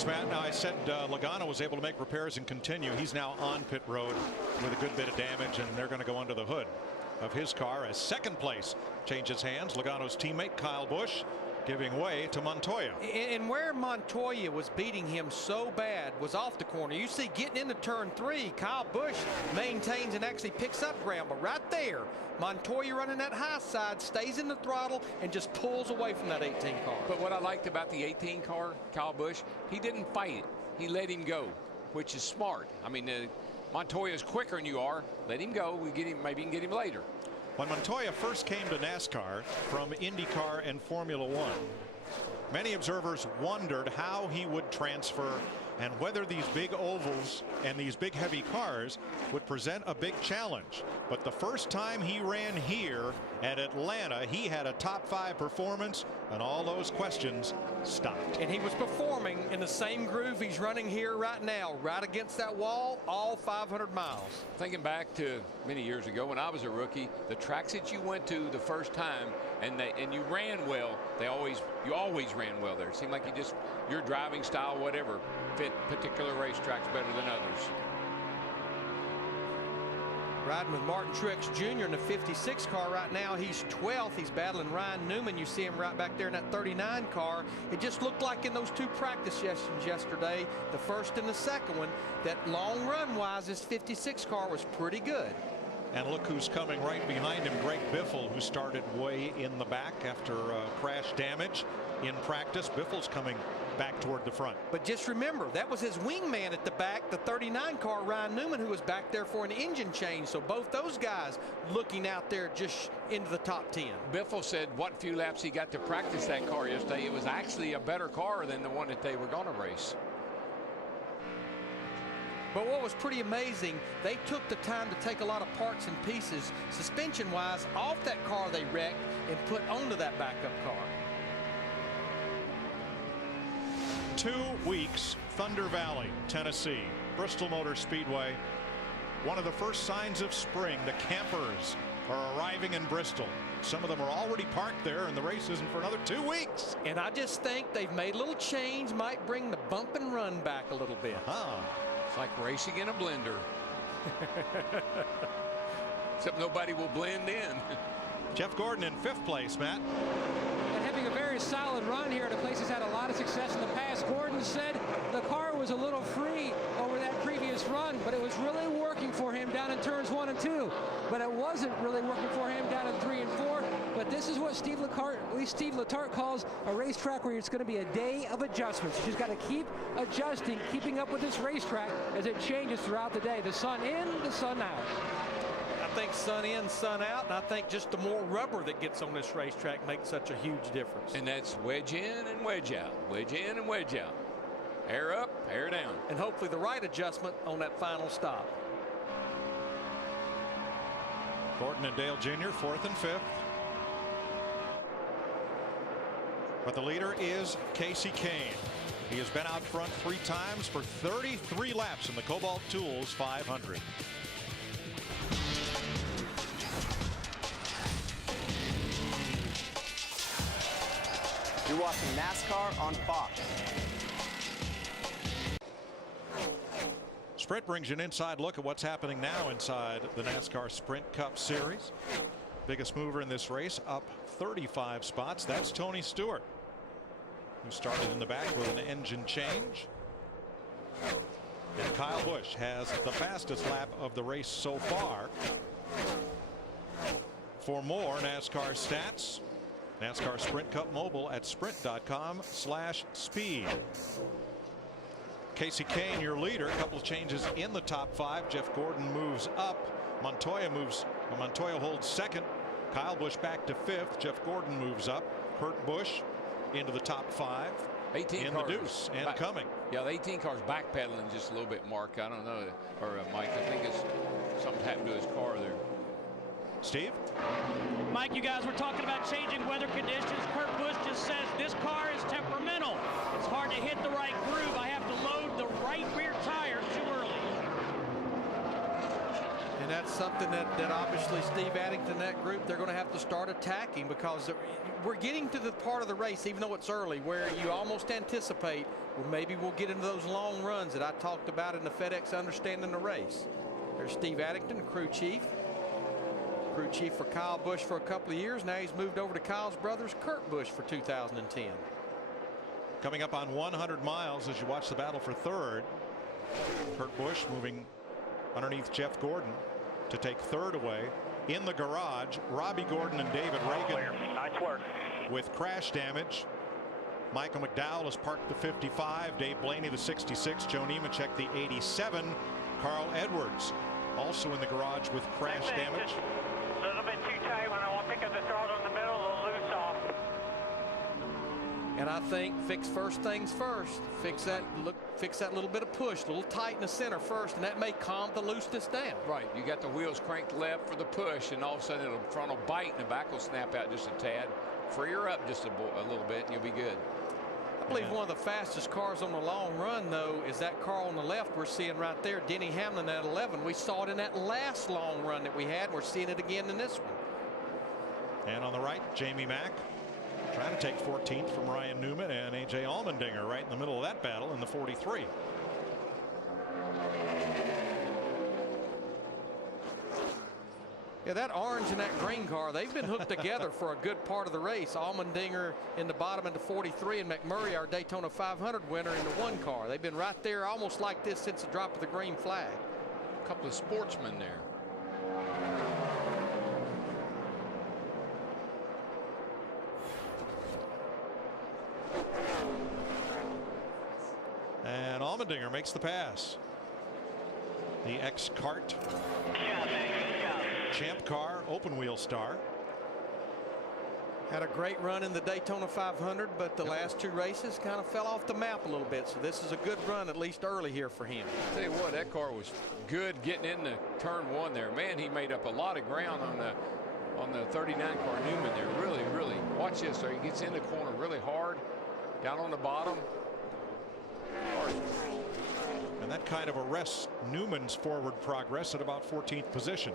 Thanks, Matt. Now, I said Logano was able to make repairs and continue. He's now on pit road with a good bit of damage, and they're going to go under the hood of his car as second place changes hands. Logano's teammate Kyle Busch giving way to Montoya. And where Montoya was beating him so bad was off the corner. You see, getting into turn 3, Kyle Busch maintains and actually picks up ground. But right there, Montoya running that high side, stays in the throttle, and just pulls away from that 18 car. But what I liked about the 18 car, Kyle Busch, he didn't fight it. He let him go, which is smart. I mean, Montoya's quicker than you are. Let him go. We get him. Maybe you can get him later. When Montoya first came to NASCAR from IndyCar and Formula One, many observers wondered how he would transfer and whether these big ovals and these big heavy cars would present a big challenge. But the first time he ran here at Atlanta, he had a top 5 performance, and all those questions stopped. And he was performing in the same groove he's running here right now, right against that wall, all 500 miles. Thinking back to many years ago when I was a rookie, the tracks that you went to the first time and you ran well, you always ran well there. It seemed like your driving style, whatever, fit particular racetracks better than others. Riding with Martin Truex Jr. in the 56 car right now. He's 12th. He's battling Ryan Newman. You see him right back there in that 39 car. It just looked like in those 2 practice sessions yesterday, the first and the second one, that long run wise, this 56 car was pretty good. And look who's coming right behind him, Greg Biffle, who started way in the back after crash damage in practice. Biffle's coming back toward the front. But just remember, that was his wingman at the back, the 39 car, Ryan Newman, who was back there for an engine change. So both those guys looking out there just into the top 10. Biffle said what few laps he got to practice that car yesterday, it was actually a better car than the one that they were going to race. But what was pretty amazing, they took the time to take a lot of parts and pieces, suspension-wise, off that car they wrecked and put onto that backup car. 2 weeks, Thunder Valley, Tennessee, Bristol Motor Speedway. One of the first signs of spring. The campers are arriving in Bristol. Some of them are already parked there, and the race isn't for another 2 weeks. And I just think they've made a little change, might bring the bump and run back a little bit. It's like racing in a blender. Except nobody will blend in. Jeff Gordon in 5th place, Matt. And having a very solid run here at a place he's had a lot of success in the past. Gordon said the car was a little free over that previous run, but it was really working for him down in turns 1 and 2. But it wasn't really working for him down in 3 and 4. But this is what Steve Letarte calls a racetrack where it's going to be a day of adjustments. You just got to keep adjusting, keeping up with this racetrack as it changes throughout the day. The sun in, the sun out. I think sun in, sun out, and I think just the more rubber that gets on this racetrack makes such a huge difference. And that's wedge in and wedge out, wedge in and wedge out. Air up, air down. And hopefully the right adjustment on that final stop. Gordon and Dale Jr., 4th and 5th. But the leader is Casey Kane. He has been out front 3 times for 33 laps in the Kobalt Tools 500. You're watching NASCAR on Fox. Sprint brings you an inside look at what's happening now inside the NASCAR Sprint Cup Series. Biggest mover in this race, up 35 spots. That's Tony Stewart, who started in the back with an engine change. And Kyle Busch has the fastest lap of the race so far. For more NASCAR stats, NASCAR Sprint Cup Mobile at sprint.com/speed. Casey Kane, your leader. A couple of changes in the top 5. Jeff Gordon moves up. Montoya holds 2nd. Kyle Busch back to 5th. Jeff Gordon moves up. Kurt Busch into the top 5. 18 in cars the deuce and coming. Yeah, the 18 cars backpedaling just a little bit, Mark. I don't know, or Mike. I think it's something happened to his car there. Steve? Mike, you guys were talking about changing weather conditions. Kurt Busch just says this car is temperamental. It's hard to hit the right groove. I have to load the right rear tire too early. And And that's something that obviously Steve Addington and that group, they're going to have to start attacking, because we're getting to the part of the race, even though it's early, where you almost anticipate, well, maybe we'll get into those long runs that I talked about in the FedEx Understanding the Race. There's Steve Addington, crew chief for Kyle Busch for a couple of years. Now he's moved over to Kyle's brothers, Kurt Busch, for 2010. Coming up on 100 miles as you watch the battle for third. Kurt Busch moving underneath Jeff Gordon to take third away. In the garage, Robbie Gordon and David Reagan. Nice work. With crash damage. Michael McDowell has parked the 55. Dave Blaney the 66. Joe Nemechek the 87. Carl Edwards also in the garage with crash damage. A little bit too tight when I want to pick up the throttle in the middle, a little loose off. And I think fix first things first. Fix that little bit of push, a little tight in the center first, and that may calm the looseness down. Right. You got the wheels cranked left for the push, and all of a sudden the front will bite and the back will snap out just a tad. Free her up just a little bit and you'll be good. I believe one of the fastest cars on the long run, though, is that car on the left we're seeing right there, Denny Hamlin at 11. We saw it in that last long run that we had. We're seeing it again in this one. And on the right, Jamie Mack trying to take 14th from Ryan Newman and A.J. Allmendinger right in the middle of that battle in the 43. Yeah, that orange and that green car, they've been hooked together for a good part of the race. Allmendinger in the bottom in the 43 and McMurray, our Daytona 500 winner, in the one car. They've been right there almost like this since the drop of the green flag. A couple of sportsmen there. And Allmendinger makes the pass. The ex-kart champ car, open wheel star. Had a great run in the Daytona 500, but the last two races kind of fell off the map a little bit. So this is a good run, at least early here for him. I'll tell you what, that car was good getting into turn one there. Man, he made up a lot of ground on the 39 car Newman there. Really, watch this. So he gets in the corner really hard, down on the bottom. Hard. And that kind of arrests Newman's forward progress at about 14th position.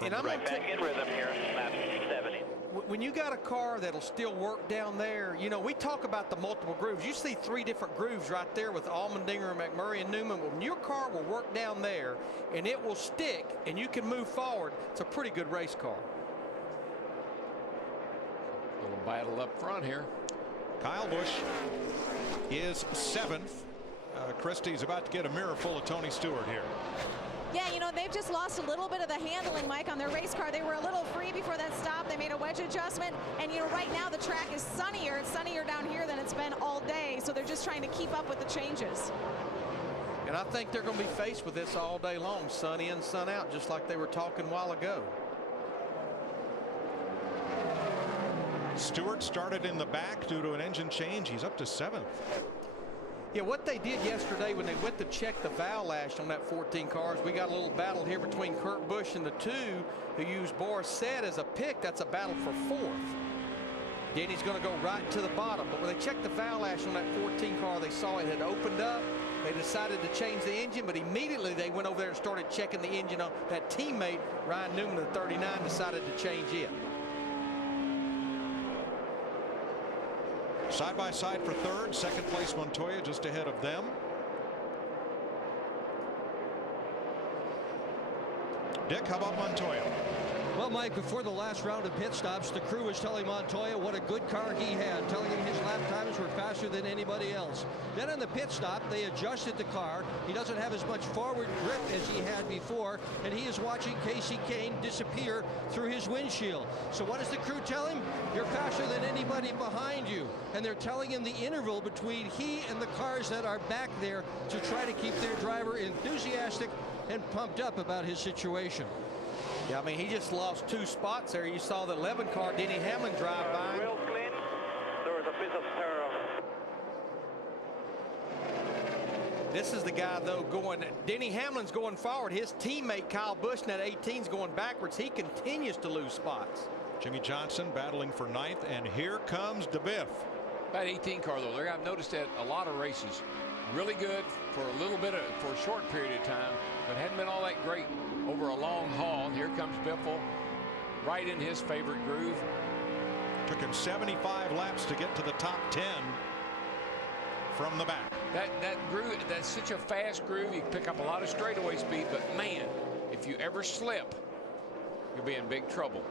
And I'm Right back in rhythm here, lap 70. When you got a car that'll still work down there, you know, we talk about the multiple grooves. You see three different grooves right there with Allmendinger and McMurray and Newman. When your car will work down there and it will stick and you can move forward, it's a pretty good race car. Little battle up front here. Kyle Busch is 7th. Christie's about to get a mirror full of Tony Stewart here. Yeah, you know, they've just lost a little bit of the handling, Mike, on their race car. They were a little free before that stop. They made a wedge adjustment. And, you know, right now the track is sunnier. It's sunnier down here than it's been all day. So they're just trying to keep up with the changes. And I think they're going to be faced with this all day long, sun in, sun out, just like they were talking a while ago. Stewart started in the back due to an engine change. He's up to 7th. Yeah, what they did yesterday when they went to check the valve lash on that 14 cars, we got a little battle here between Kurt Busch and the two who used Boris Said as a pick. That's a battle for 4th. Denny's going to go right to the bottom. But when they checked the valve lash on that 14 car, they saw it had opened up. They decided to change the engine, but immediately they went over there and started checking the engine on that teammate. Ryan Newman, the 39, decided to change it. Side by side for third, second place Montoya just ahead of them. Dick, how about Montoya? Well, Mike, before the last round of pit stops, the crew was telling Montoya what a good car he had, telling him his lap times were faster than anybody else. Then on the pit stop, they adjusted the car. He doesn't have as much forward grip as he had before, and he is watching Casey Kane disappear through his windshield. So what does the crew tell him? You're faster than anybody behind you. And they're telling him the interval between he and the cars that are back there to try to keep their driver enthusiastic and pumped up about his situation. Yeah, I mean, he just lost 2 spots there. You saw the 11 car, Denny Hamlin, drive by. Real clean. There was a bit of terror. This is the guy, though, going. Denny Hamlin's going forward. His teammate, Kyle Busch, in that 18's going backwards. He continues to lose spots. Jimmy Johnson battling for 9th, and here comes DeBiff. That 18 car, though, Larry, I've noticed that a lot of races, really good for a little bit for a short period of time, but hadn't been all that great over a long haul. Here comes Biffle, right in his favorite groove. Took him 75 laps to get to the top 10 from the back. That groove, that's such a fast groove. You can pick up a lot of straightaway speed, but man, if you ever slip, you'll be in big trouble.